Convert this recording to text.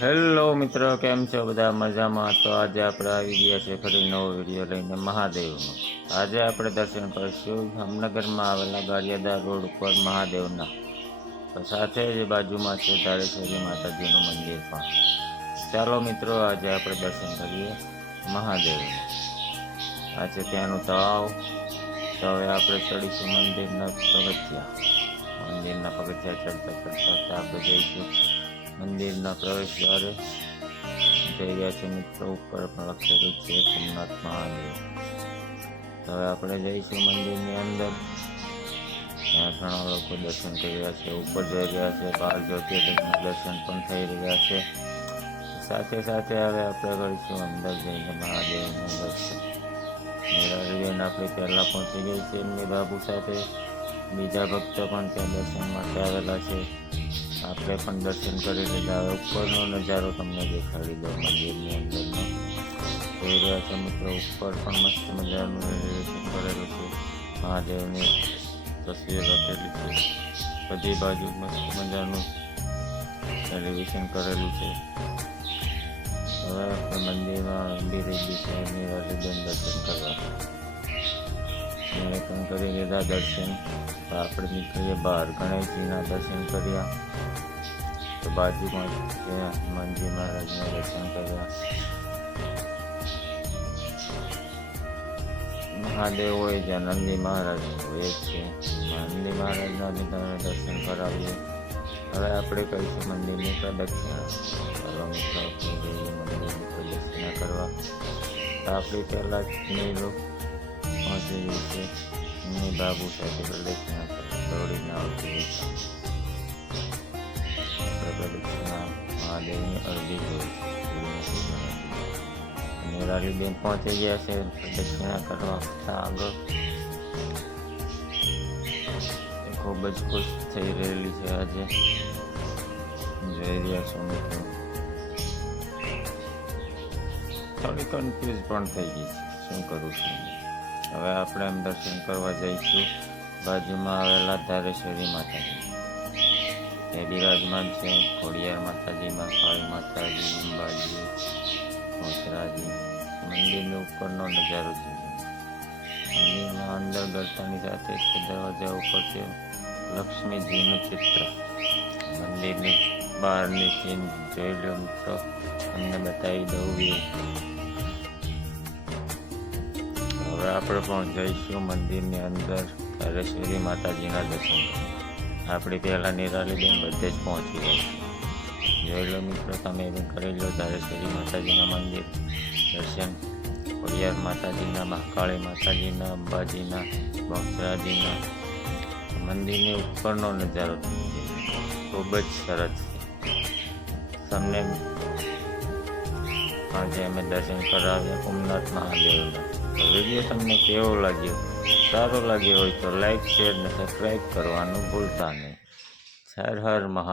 Hello મિત્રો, કેમ છો બધા? મજામાં? તો આજે આપણે આવી ગયા છે ફરી નવો વિડીયો લઈને મહાદેવનો. આજે આપણે દર્શન કરીશું જામનગરમાં આવેલા ગારિયાદા રોડ ઉપર મહાદેવના. તો સાથે જ બાજુમાં છે ધારેશ્વરી માતાજીનું મંદિર પણ. ચાલો મિત્રો, આજે આપણે દર્શન કરીએ મહાદેવના. આ છે ત્યાંનું તળાવ. તો હવે આપણે ચડીશું મંદિરના પગથિયા. મંદિરના પગથિયા ચડતા ચડતા આપણે જઈશું મંદિરના પ્રવેશ દ્વારે. જઈ રહ્યા છે મિત્રો. ઉપર પણ લખેલું છે સોમનાથ મહાદેવ. તો હવે આપણે જઈશું મંદિરની અંદર. ત્યાં ઘણા લોકો દર્શન કરી રહ્યા છે, ઉપર જઈ રહ્યા છે, બહાર જ્યોતિર્લિંગના દર્શન પણ થઈ રહ્યા છે. સાથે સાથે હવે આપણે કરીશું અંદર જઈને મહાદેવના દર્શન. નિરાલીબેન આપણે પહેલાં પહોંચી ગઈ છે એમની બાબુ સાથે. બીજા ભક્તો પણ ત્યાં દર્શન માટે આવેલા છે. આપણે પણ દર્શન કરી લીધા. હવે ઉપરનો નજારો તમને દેખાડી દો મંદિરની અંદરનો. જોઈ રહ્યા છો મિત્રો, ઉપર પણ મસ્ત મજાનું એલિવેશન કરેલું છે. મહાદેવની તસવીર રાખેલી છે. બધી બાજુ મસ્ત મજાનું એલિવેશન કરેલું છે. હવે આપણે મંદિરમાં બિરેલી છે નિરાલીબેન દર્શન કરવા. એને પણ કરી લીધા દર્શન. તો આપણે નીકળીએ બહાર. ગણેશજીના દર્શન કર્યા. તો બાજુમાં હનુમાનજી મહારાજના દર્શન કર્યા. મહાદેવ હોય જ્યાં નંદી મહારાજ હોય છે. નંદી મહારાજના તમે દર્શન કરાવીએ. હવે આપણે કહીશું મંદિરની પ્રદક્ષિણા. ચાલો મિત્રો, આપણે જઈએ મંદિરની પ્રદક્ષિણા કરવા. તો આપણી પહેલાં જ નીલો પહોંચી ગઈ છે. એમની બાબુ સાથે પ્રદક્ષિણા કરવા દોડીને આવતી હતી. પ્રદક્ષિણા મહાદેવની અરજી જોઈ. નિરાલીબેન પહોંચી ગયા છે પ્રદક્ષિણા કરવા આગળ. ખૂબ જ ખુશ થઈ રહેલી છે આજે. જોઈ રહ્યા છો મિત્રો. થોડી કન્ફ્યુઝ પણ થઈ ગઈ છે, શું કરું છું. હવે આપણે એમ દર્શન કરવા જઈશું બાજુમાં આવેલા ધારેશ્વરી માતાજી. એ બિરાજમાન છે. ખોડિયાર માતાજીમાં, કાળી માતાજી, અંબાજી, મોચરાજી. મંદિરની ઉપરનો નજારો છે. મંદિરના અંદર ગરતાની સાથે જ દરવાજા ઉપર છે લક્ષ્મીજીનું ચિત્ર. મંદિરની બહારની સીન જોઈ લો મિત્રો. તમને બતાવી દઉં વ્યૂ. હવે આપણે પણ જઈશું મંદિરની અંદર ધારેશ્વરી માતાજીના દર્શન. આપણી પહેલાં નિરાલીબેન બધે જ પહોંચી ગઈ. જોઈ લો મિત્રો, તમે પણ કરી લો ધારેશ્વરી માતાજીના મંદિર દર્શન. ખોડિયાર માતાજીના, મહાકાળી માતાજીના, અંબાજીના, બહુચરાજીના. મંદિરની ઉપરનો નજારો ખૂબ જ સરસ છે. તમને આજે અમે દર્શન કરાવ્યા સોમનાથ મહાદેવના. તો વિડીયો તમને કેવો લાગ્યો? સારો લાગ્યો હોય તો લાઈક, શેર અને સબસ્ક્રાઈબ કરવાનું ભૂલતા નહીં. હર હર મહાદેવ.